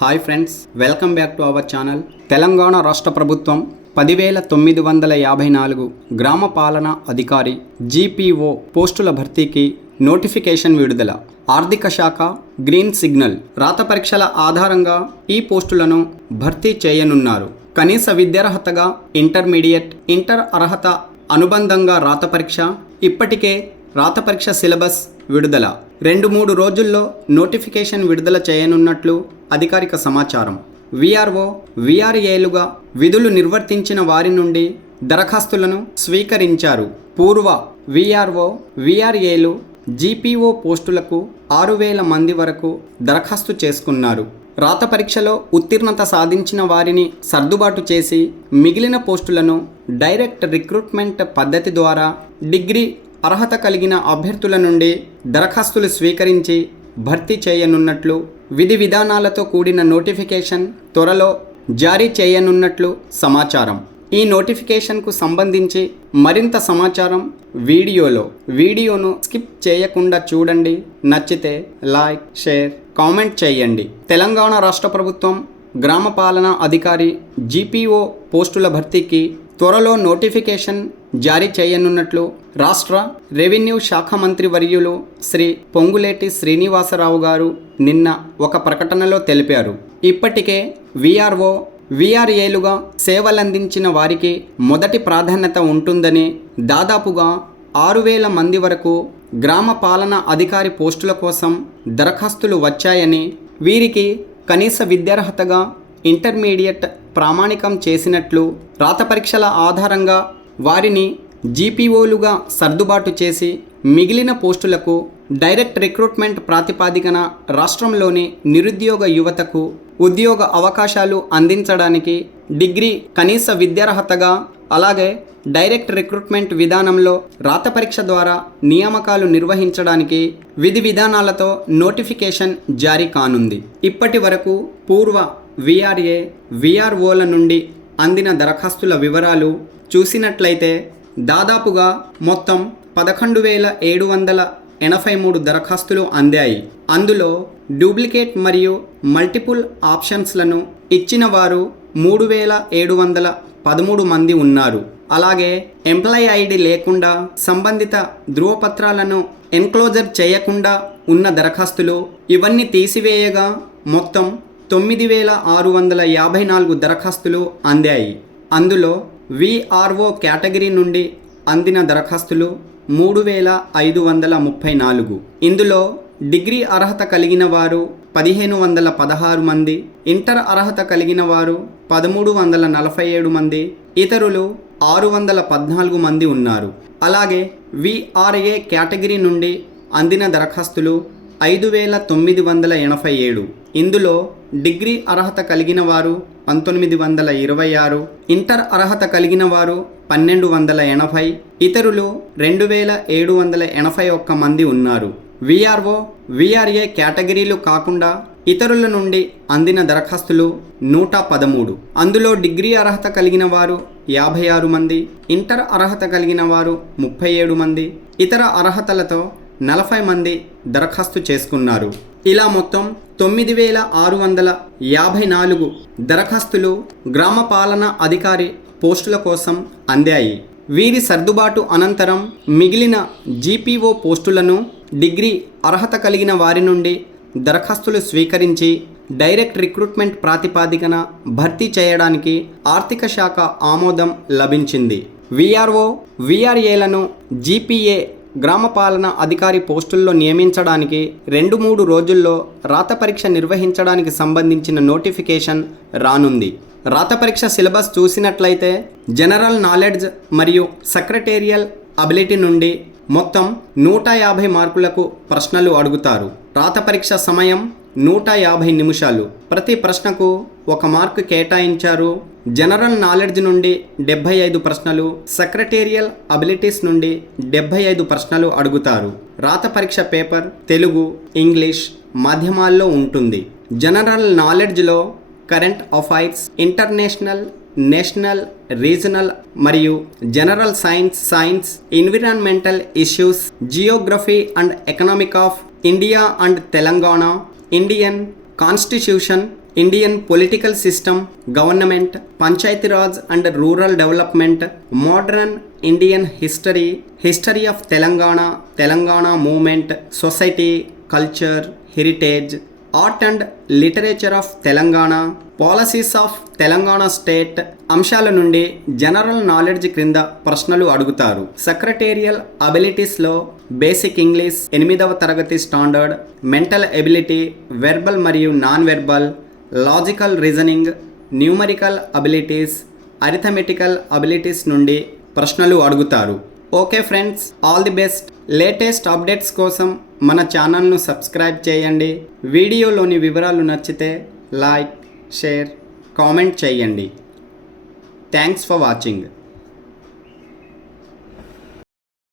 Hi friends, welcome back to our channel. Telangana రాష్ట్ర ప్రభుత్వం 10,954 గ్రామ పాలనా అధికారి జీపీఓ పోస్టుల భర్తీకి నోటిఫికేషన్ విడుదల. ఆర్థిక శాఖ గ్రీన్ సిగ్నల్. రాత పరీక్షల ఆధారంగా ఈ పోస్టులను భర్తీ చేయనున్నారు. కనీస విద్యార్హతగా ఇంటర్మీడియట్, ఇంటర్ అర్హత అనుబంధంగా రాత పరీక్ష. ఇప్పటికే రాత పరీక్ష సిలబస్ విడుదల. 2-3 రోజుల్లో నోటిఫికేషన్ విడుదల చేయనున్నట్లు అధికారిక సమాచారం. వీఆర్ఓ, వీఆర్ఏలుగా విధులు నిర్వర్తించిన వారి నుండి దరఖాస్తులను స్వీకరించారు. పూర్వ వీఆర్ఓ, వీఆర్ఏలు జీపీఓ పోస్టులకు 6,000 మంది వరకు దరఖాస్తు చేసుకున్నారు. రాత పరీక్షలో ఉత్తీర్ణత సాధించిన వారిని సర్దుబాటు చేసి మిగిలిన పోస్టులను డైరెక్ట్ రిక్రూట్మెంట్ పద్ధతి ద్వారా డిగ్రీ అర్హత కలిగిన అభ్యర్థుల నుండి దరఖాస్తులు స్వీకరించి భర్తీ చేయనున్నట్లు, విధి విధానాలతో కూడిన నోటిఫికేషన్ త్వరలో జారీ చేయనున్నట్లు సమాచారం. ఈ నోటిఫికేషన్కు సంబంధించి మరింత సమాచారం వీడియోను స్కిప్ చేయకుండా చూడండి. నచ్చితే లైక్, షేర్, కామెంట్ చేయండి. తెలంగాణ రాష్ట్ర ప్రభుత్వం గ్రామ పాలనా అధికారి జీపీఓ పోస్టుల భర్తీకి త్వరలో నోటిఫికేషన్ జారీ చేయనున్నట్లు రాష్ట్ర రెవెన్యూ శాఖ మంత్రి వర్యులు శ్రీ పొంగులేటి శ్రీనివాసరావు గారు నిన్న ఒక ప్రకటనలో తెలిపారు. ఇప్పటికే వీఆర్ఓ, వీఆర్ఏలుగా సేవలందించిన వారికి మొదటి ప్రాధాన్యత ఉంటుందని, దాదాపుగా 6,000 మంది వరకు గ్రామ పాలనా అధికారి పోస్టుల కోసం దరఖాస్తులు వచ్చాయని, వీరికి కనీస విద్యార్హతగా ఇంటర్మీడియట్ ప్రామాణికం చేసినట్లు, రాత పరీక్షల ఆధారంగా వారిని జీపీఓలుగా సర్దుబాటు చేసి మిగిలిన పోస్టులకు డైరెక్ట్ రిక్రూట్మెంట్ ప్రాతిపాదికన రాష్ట్రంలోని నిరుద్యోగ యువతకు ఉద్యోగ అవకాశాలు అందించడానికి డిగ్రీ కనీస విద్యార్హతగా, అలాగే డైరెక్ట్ రిక్రూట్మెంట్ విధానంలో రాత పరీక్ష ద్వారా నియామకాలు నిర్వహించడానికి విధి విధానాలతో నోటిఫికేషన్ జారీ కానుంది. ఇప్పటి వరకు పూర్వ వీఆర్ఏ, వీఆర్ఓల నుండి అందిన దరఖాస్తుల వివరాలు చూసినట్లయితే దాదాపుగా మొత్తం 11,783 దరఖాస్తులు అందాయి. అందులో డూప్లికేట్ మరియు మల్టిపుల్ ఆప్షన్స్లను ఇచ్చిన వారు 3,713 మంది ఉన్నారు. అలాగే ఎంప్లాయీ ఐడి లేకుండా, సంబంధిత ధృవపత్రాలను ఎన్క్లోజర్ చేయకుండా ఉన్న దరఖాస్తులు, ఇవన్నీ తీసివేయగా మొత్తం 9,654 దరఖాస్తులు అందాయి. అందులో వీఆర్ఓ కేటగిరీ నుండి అందిన దరఖాస్తులు 3,534. ఇందులో డిగ్రీ అర్హత కలిగిన వారు 1,516 మంది, ఇంటర్ అర్హత కలిగిన వారు 1,347 మంది, ఇతరులు 614 మంది ఉన్నారు. అలాగే వీఆర్ఏ కేటగిరీ నుండి అందిన దరఖాస్తులు 5,987. ఇందులో డిగ్రీ అర్హత కలిగిన వారు 1,926, ఇంటర్ అర్హత కలిగిన వారు 1,280, ఇతరులు 2,781 మంది ఉన్నారు. వీఆర్ఓ, వీఆర్ఏ కేటగిరీలు కాకుండా ఇతరుల నుండి అందిన దరఖాస్తులు 113. అందులో డిగ్రీ అర్హత కలిగిన వారు 56 మంది, ఇంటర్ అర్హత కలిగిన వారు 37 మంది, ఇతర అర్హతలతో 40 మంది దరఖాస్తు చేసుకున్నారు. ఇలా మొత్తం 9,654 దరఖాస్తులు గ్రామ పాలనా అధికారి పోస్టుల కోసం అందాయి. వీరి సర్దుబాటు అనంతరం మిగిలిన జీపీఓ పోస్టులను డిగ్రీ అర్హత కలిగిన వారి నుండి దరఖాస్తులు స్వీకరించి డైరెక్ట్ రిక్రూట్మెంట్ ప్రాతిపాదికన భర్తీ చేయడానికి ఆర్థిక శాఖ ఆమోదం లభించింది. వీఆర్ఓ, వీఆర్ఏలను జీపీఏ గ్రామ పాలనా అధికారి పోస్టుల్లో నియమించడానికి 2-3 రోజుల్లో రాత పరీక్ష నిర్వహించడానికి సంబంధించిన నోటిఫికేషన్ రానుంది. రాత పరీక్ష సిలబస్ చూసినట్లయితే జనరల్ నాలెడ్జ్ మరియు సెక్రటేరియల్ అబిలిటీ నుండి మొత్తం 150 మార్కులకు ప్రశ్నలు అడుగుతారు. రాత పరీక్ష సమయం 150 నిమిషాలు. ప్రతి ప్రశ్నకు 1 మార్కు కేటాయించారు. జనరల్ నాలెడ్జ్ నుండి 75 ప్రశ్నలు, సెక్రటేరియల్ అబిలిటీస్ నుండి 75 ప్రశ్నలు అడుగుతారు. రాత పరీక్ష పేపర్ తెలుగు, ఇంగ్లీష్ మాధ్యమాల్లో ఉంటుంది. జనరల్ నాలెడ్జ్లో current affairs, international, national, regional మరియు general science, environmental issues, geography and economic of India and Telangana, Indian constitution, Indian political system, government, Panchayati Raj and rural development, modern Indian history, history of Telangana, Telangana movement, society, culture, heritage, art and literature of Telangana, policies of Telangana state అంశాల నుండి general knowledge క్రింద ప్రశ్నలు అడుగుతారు. Secretarial అబిలిటీస్లో basic English 8వ తరగతి standard, mental ability, verbal మరియు non verbal, logical reasoning, numerical abilities, arithmetical abilities నుండి ప్రశ్నలు అడుగుతారు. Okay friends, all the best. Latest updates కోసం మన ఛానల్ను సబ్స్క్రైబ్ చేయండి. వీడియోలోని వివరాలు నచ్చితే లైక్, షేర్, కామెంట్ చేయండి. Thanks for watching.